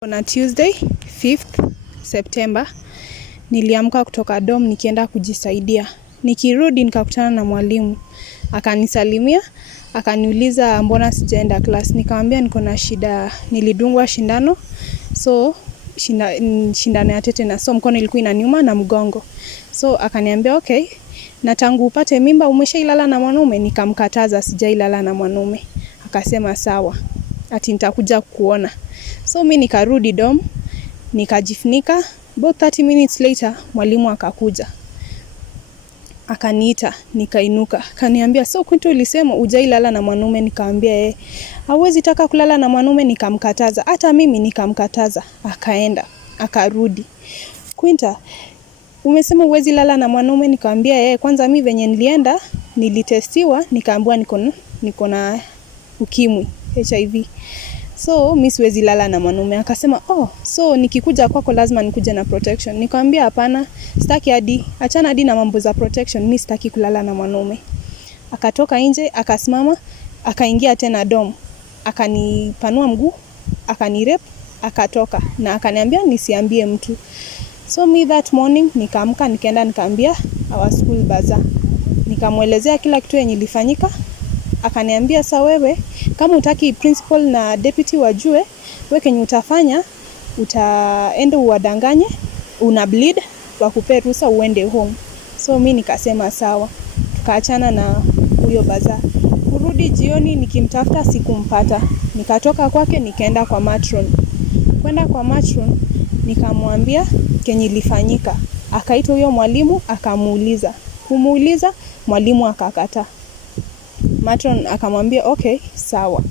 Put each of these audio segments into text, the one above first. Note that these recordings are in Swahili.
On Tuesday 5th September niliamka kutoka dorm nikienda kujisaidia. Nikirudi nikakutana na mwalimu. Akanisalimia, akaniuliza mbona sijaenda class. Nikamwambia niko na shida, nilidungwa shindano. So shindano ya tetanus. So mkono ilikuwa inaniuma na mgongo. So akaniambia okay, na tangu upate mimba umeshailala na mwanaume? Nikamkataza sijailala na mwanaume. Akasema sawa, ati nitakuja kukuona. So mimi nikarudi dorm, nikajifunika. About 30 minutes later, mwalimu akakuja. Akaniita, nikainuka. Akaniambia, so kwani ulisema hujailala na mwanaume? Nikamwambia hauwezi taka kulala na mwanaume. Nikamkataza. Hata mimi nikamkataza. Akaenda, akarudi. Quinta, umesema huwezi lala na mwanaume? Nikamwambia kwanza mimi venye nilienda, nilitestiwa, nikaambiwa niko na ukimwi, HIV. So mimi siwezi lala na mwanaume. Akasema so nikikuja kwako lazima nikuje na protection. Nikamwambia hapana, sitaki hadi, achana hadi na mambo za protection, mimi sitaki kulala na mwanaume. Akatoka nje, akasimama, akaingia tena dorm. Akanipanua mguu, akanirep, akatoka na akaniambia nisiambie mtu. So me that morning nikaamka nikaenda nikaambia our school bazaar. Nikamuelezea kila kitu yenye ilifanyika. Akaniambia sawa, wewe kama utaki principal na deputy wajue, wewe kenye utafanya utaenda uwadanganye una bleed wakupe ruhusa uende home. So mimi nikasema sawa, tukaachana na huyo bazaar. Kurudi jioni nikimtafuta sikumpata. Nikatoka kwake nikaenda kwa matron. Kwenda kwa matron nikamwambia kenye ilifanyika. Akaita huyo mwalimu akamuuliza. Kumuuliza mwalimu akakataa. Matron akamwambia okay, sawa.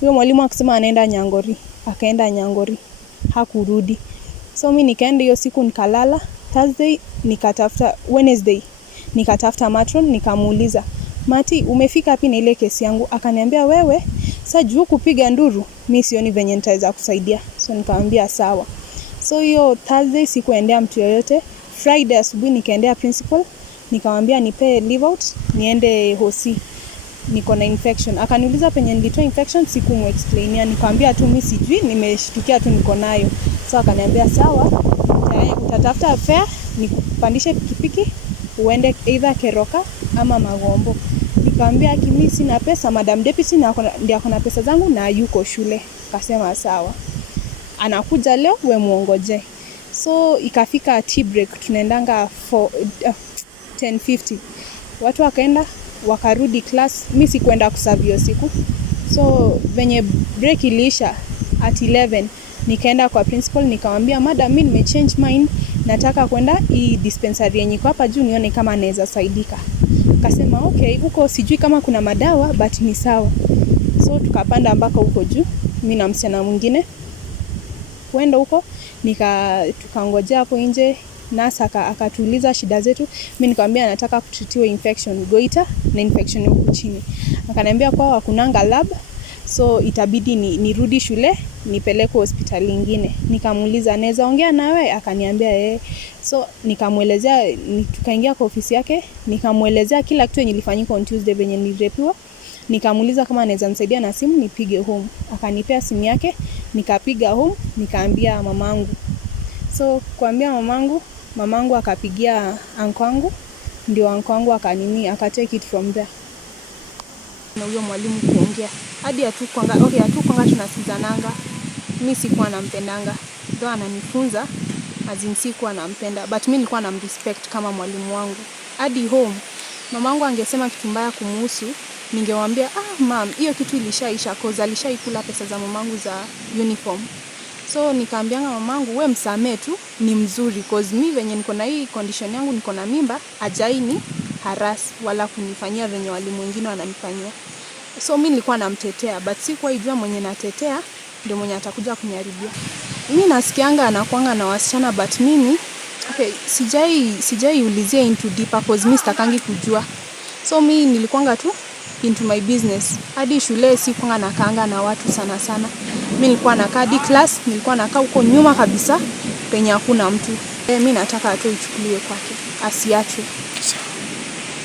Huyo mwalimu akasema anaenda Nyangori. Akaenda Nyangori. Hakurudi. So mimi nikaenda hiyo siku nikalala. Thursday nikatafuta, Wednesday nikatafuta matron nikamuuliza, Mati, umefika wapi na ile kesi yangu? Akaniambia wewe sasa juu kupiga nduru, mimi sioni venye nitaweza kusaidia. So nikamwambia sawa. So hiyo Thursday sikuendea mtu yoyote. Friday asubuhi nikaendea principal, nikamwambia nipe leave out niende hosi. Niko na infection. Akaniuliza penye nilitoa infection, sikumexplainia. Nikamwambia tu mimi sijui, nimeshtukia tu niko nayo. So akaniambia sawa, utatafuta fare nikupandishe pikipiki uende either Keroka ama Magombo. Nikamwambia mimi sina pesa, madam deputy ndiye akona pesa zangu na yuko shule. Akasema sawa, anakuja leo, we muongoje. So ikafika tea break, tunaendanga 10:50. Watu wakaenda wakarudi class. Mimi sikuenda kuserve hiyo siku. So venye break iliisha at 11 nikaenda kwa principal nikamwambia, madam mimi nimechange mind, nataka kwenda hii dispensary yenye iko hapa juu nione kama naweza saidika. Akasema okay, huko sijui kama kuna madawa but ni sawa. So tukapanda mpaka huko juu, mimi na msichana mwingine. Kwenda huko tukangojea hapo nje. Nasa akatuuliza shida zetu. Mimi nikamwambia nataka kutritiwa infection goiter na infection huko chini. Akaniambia kwao hakunanga lab, so itabidi nirudi shule nipeleke hospitali nyingine. Nikamuuliza naweza ongea nawe? Akaniambia So nikamuelezea, tukaingia kwa ofisi yake, nikamuelezea kila kitu yenye ilifanyika on Tuesday venye nilirepiwa. Nikamuuliza kama anaweza nisaidia na simu nipige home. Akanipea simu yake, nikapiga home, nikaambia mamangu. So kuambia mamangu akapigia uncle wangu, ndio uncle wangu akatake it from there. Na huyo mwalimu kuongea hadi hatukwanga tunasikizananga. Mimi sikuwa nampendanga, ndio ananifunza sikuwa nampenda, but mimi nilikuwa namrespect kama mwalimu wangu. Hadi home mamangu angesema kitu mbaya kumuhusu, ningemwambia mom, hiyo kitu ilishaisha cause alishaikula pesa za mamangu za uniform. So nikaambianga mamangu, wewe msamee tu, ni mzuri cause mimi venye niko na hii condition yangu, niko na mimba, hajaini harass wala kunifanyia venye walimu wengine wananifanyia. So mimi nilikuwa namtetea, but sikuwa ijua mwenye natetea ndio mwenye atakuja kuniharibia. Mimi nasikianga anakuanga na wasichana, but mimi sijai ulizia into deeper cause mimi sitakangi kujua. So mimi nilikuanga tu into my business. Hadi shule sikuanga nakaanga na watu sana. Mimi nilikuwa nakaa class, nilikuwa nakaa huko nyuma kabisa penye hakuna mtu. Mimi nataka tu ichukuliwe kwake, asiachwe.